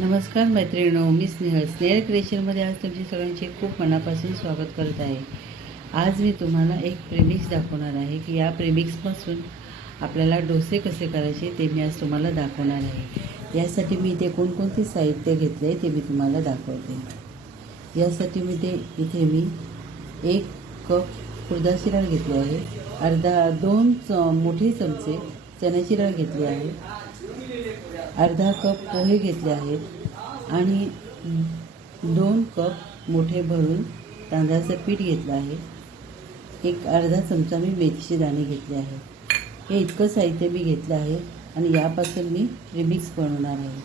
नमस्कार मैत्रिणो मी स्नेहल. स्नेहल क्रिएशनमध्ये आज तुमची सगळ्यांचे खूप मनापासून स्वागत करत आहे. आज मी तुम्हाला एक प्रेमिक्स दाखवणार आहे की या प्रेमिक्सपासून आपल्याला डोसे कसे करायचे ते मी आज तुम्हाला दाखवणार आहे. यासाठी मी इथे कोणकोणते साहित्य घेतले आहे ते मी तुम्हाला दाखवते. यासाठी मी ते इथे मी एक कप खुर्दाची डाळ घेतली आहे. अर्धा दोन च मोठे चमचे चण्याची डाळ घेतली आहे. अर्धा कप पोहे घेतले आहेत आणि दोन कप मोठे भरून तांदळाचं पीठ घेतलं आहे. एक अर्धा चमचा मी मेथीचे दाणे घेतले आहे. हे इतकं साहित्य मी घेतलं आहे आणि यापासून मी प्रेमिक्स बनवणार आहे.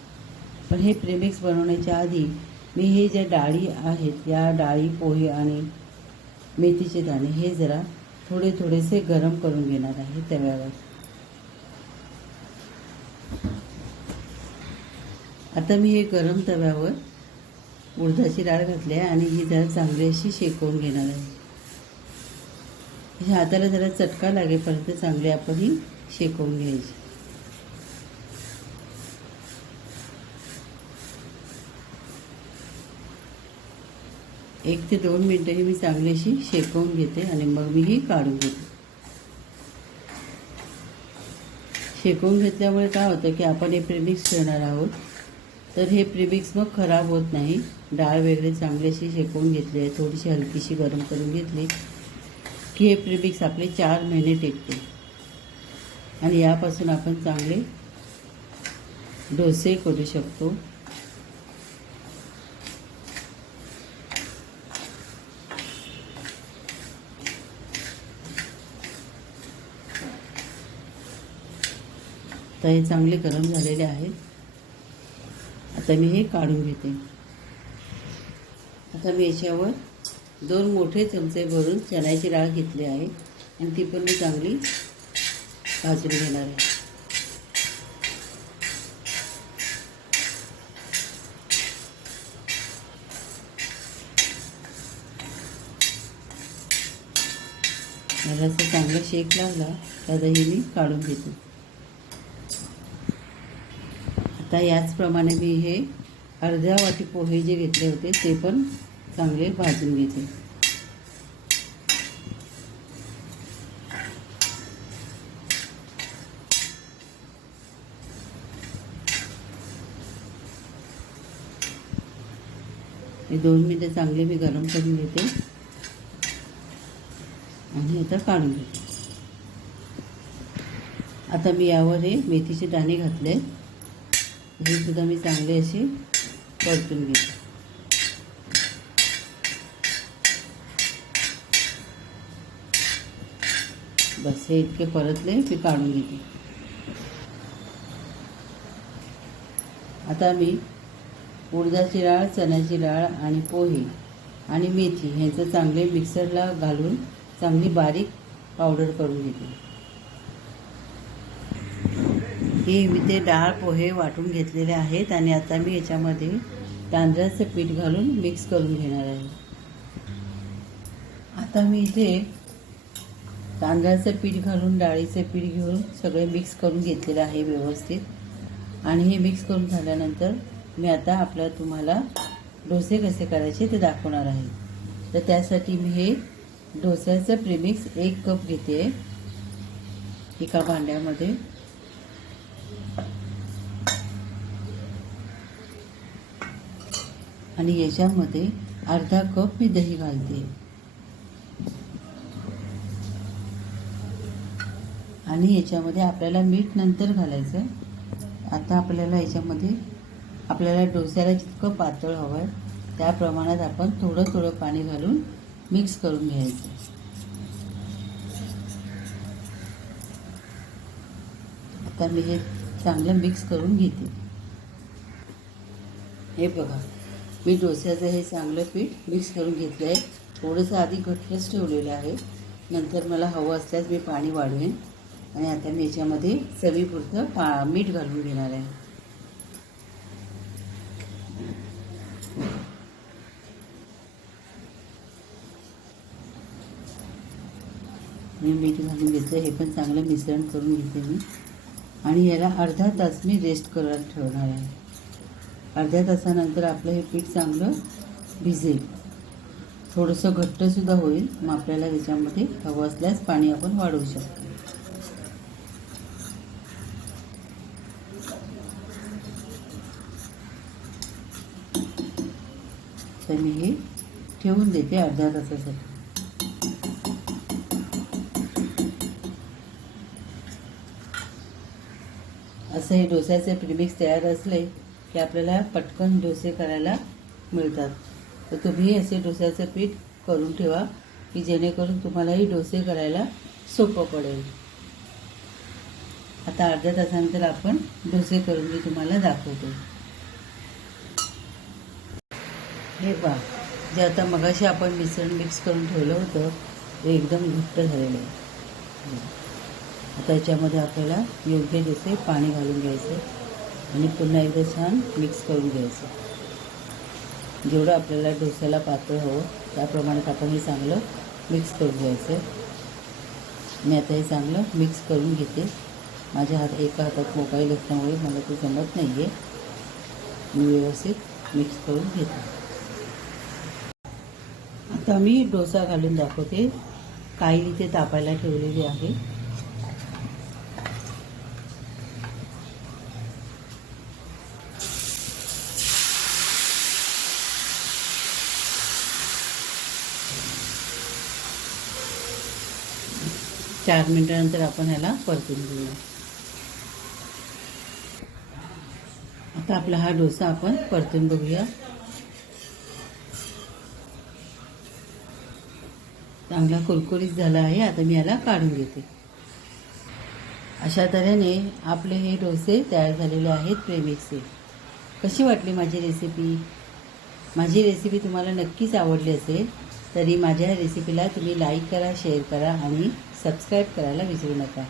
पण हे प्रेमिक्स बनवण्याच्या आधी मी हे ज्या डाळी आहेत या डाळी पोहे आणि मेथीचे दाणे हे जरा थोडे थोडेसे गरम करून घेणार आहे तव्यावर आता मी हे गरम तव्यावर उडदाची डाळ घातली आहे आणि ही जरा चांगली अशी शेकवून घेणार आहे. हाताला जरा चटका लागेपर्यंत चांगली आपण ही शेकवून घ्यायची. एक ते दोन मिनटं ही मी चांगली अशी शेकवून घेते आणि मग मी ही काढून घेते. शेकवून घेतल्यामुळे काय होतं की आपण हे प्रेमिक्स ठेवणार आहोत. तर हे प्रिबिक्स मग खराब होत नाही. डाळ वगैरे चांगली अशी शेकवून घेतली आहे. थोडीशी हलकीशी गरम करून घेतली. की हे प्रिबिक्स आपले चार महिने टिकते. आणि यापासून आपण चांगले डोसे करू शकतो. तर हे चांगले गरम झालेले आहेत. आता मी हे काढून घेते. आता मी याच्यावर दोन मोठे चमचे भरून चण्याची डाळ घेतली आहे. आणि ती पण मी चांगली भाजून घेणार आहे. मला असं चांगला शेक लावला तर मी काढून घेते. आता याचप्रमाणे मी हे अर्ध्या वाटी पोहे जे घेतले होते ते पण चांगले भाजून घेते. हे दोन मिनटं चांगले मी गरम करून घेते. आणि आता काढून घेते. आता मी यावर हे मेथीचे दाणे घातले. हे सुद्धा मी चांगले अशी परतून घेते. बस हे इतके परतले मी काढून घेते. आता मी उडदाची डाळ चण्याची डाळ आणि पोहे आणि मेथी ह्याचं चांगले मिक्सरला घालून चांगली बारीक पावडर करून घेते. हे मी ते डाळ पोहे वाटून घेतलेले आहेत आणि आता मी याच्यामध्ये तांदळाचं पीठ घालून मिक्स करून घेणार आहे. आता मी इथे तांदळाचं पीठ घालून डाळीचं पीठ घेऊन सगळे मिक्स करून घेतलेलं आहे व्यवस्थित. आणि हे मिक्स करून झाल्यानंतर मी आता आपल्या तुम्हाला डोसे कसे करायचे ते दाखवणार आहे. तर त्यासाठी मी हे डोस्याचं प्रिमिक्स एक कप घेते एका भांड्यामध्ये. आणि याच्यामध्ये अर्धा कप मी दही घालते. आणि याच्यामध्ये आपल्याला मीठ नंतर घालायचं आता आपल्याला याच्यामध्ये आपल्याला डोस्याला जितकं पातळ हवं आहे त्या प्रमाणात आपण थोडं थोडं पाणी घालून मिक्स करून घ्यायचं. आता मी हे चांगलं मिक्स करून घेते. हे बघा. मी डोस्याचं हे चांगलं पीठ मिक्स करून घेतलं आहे थोडंसं आधी घट्टच ठेवलेलं आहे. नंतर मला हवं असल्यास मी पाणी वाढवेन. आणि आता मी याच्यामध्ये चवीपुरतं पा मीठ घालून घेणार आहे. मी मीठ घालून घेतलं हे पण चांगलं मिश्रण करून घेते मी. आणि याला अर्धा तास मी रेस्ट करायला ठेवणार आहे. अर्ध्या तासानंतर आपलं हे पीठ चांगलं भिजेल. थोडंसं घट्टसुद्धा होईल मग आपल्याला त्याच्यामध्ये हवं असल्यास पाणी आपण वाढवू शकतो. तर मी हे ठेवून देते अर्ध्या तासासाठी. असं हे डोस्याचे प्रिमिक्स तयार असले की आपल्याला पटकन डोसे करायला मिळतात. तर तुम्ही असे डोस्याचं पीठ करून ठेवा की जेणेकरून तुम्हालाही डोसे करायला सोपं पडेल. आता अर्ध्या तासानंतर आपण डोसे करून मी तुम्हाला दाखवतो. हे पहा जे आता मगाशी आपण मिश्रण मिक्स करून ठेवलं होतं ते एकदम घट्ट झालेलं आहे. आता याच्यामध्ये आपल्याला योग्य जसे पाणी घालून घ्यायचं आणि पुन्हा एकदा छान मिक्स करून घ्यायचं. जेवढं आपल्याला डोस्याला पातळ हवं त्याप्रमाणे आपण हे चांगलं मिक्स करून घ्यायचं. मी आता हे चांगलं मिक्स करून घेते. माझ्या हात एका हातात मोबाईल असल्यामुळे मला ते जमत नाही आहे मी व्यवस्थित मिक्स करून घेते. आता मी डोसा घालून दाखवते. काही इथे तापायला ठेवलेली आहे. चार मिनटानंतर आपण ह्याला परतून घेऊया. आता आपला हा डोसा आपण परतून बघूया. चांगला कुरकुरीत झाला आहे आता मी याला काढून घेते. अशा तऱ्हेने आपले हे डोसे तयार झालेले आहेत प्रेमिक्सचे. कशी वाटली माझी रेसिपी माझी रेसिपी तुम्हाला नक्कीच आवडली असेल. तरी माझ्या रेसिपीला तुम्ही लाईक करा शेअर करा आणि सबस्क्राईब करायला विसरू नका.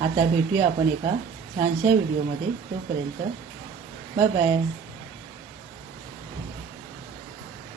आता भेटूया आपण एका छानशा व्हिडिओमध्ये तोपर्यंत बाय बाय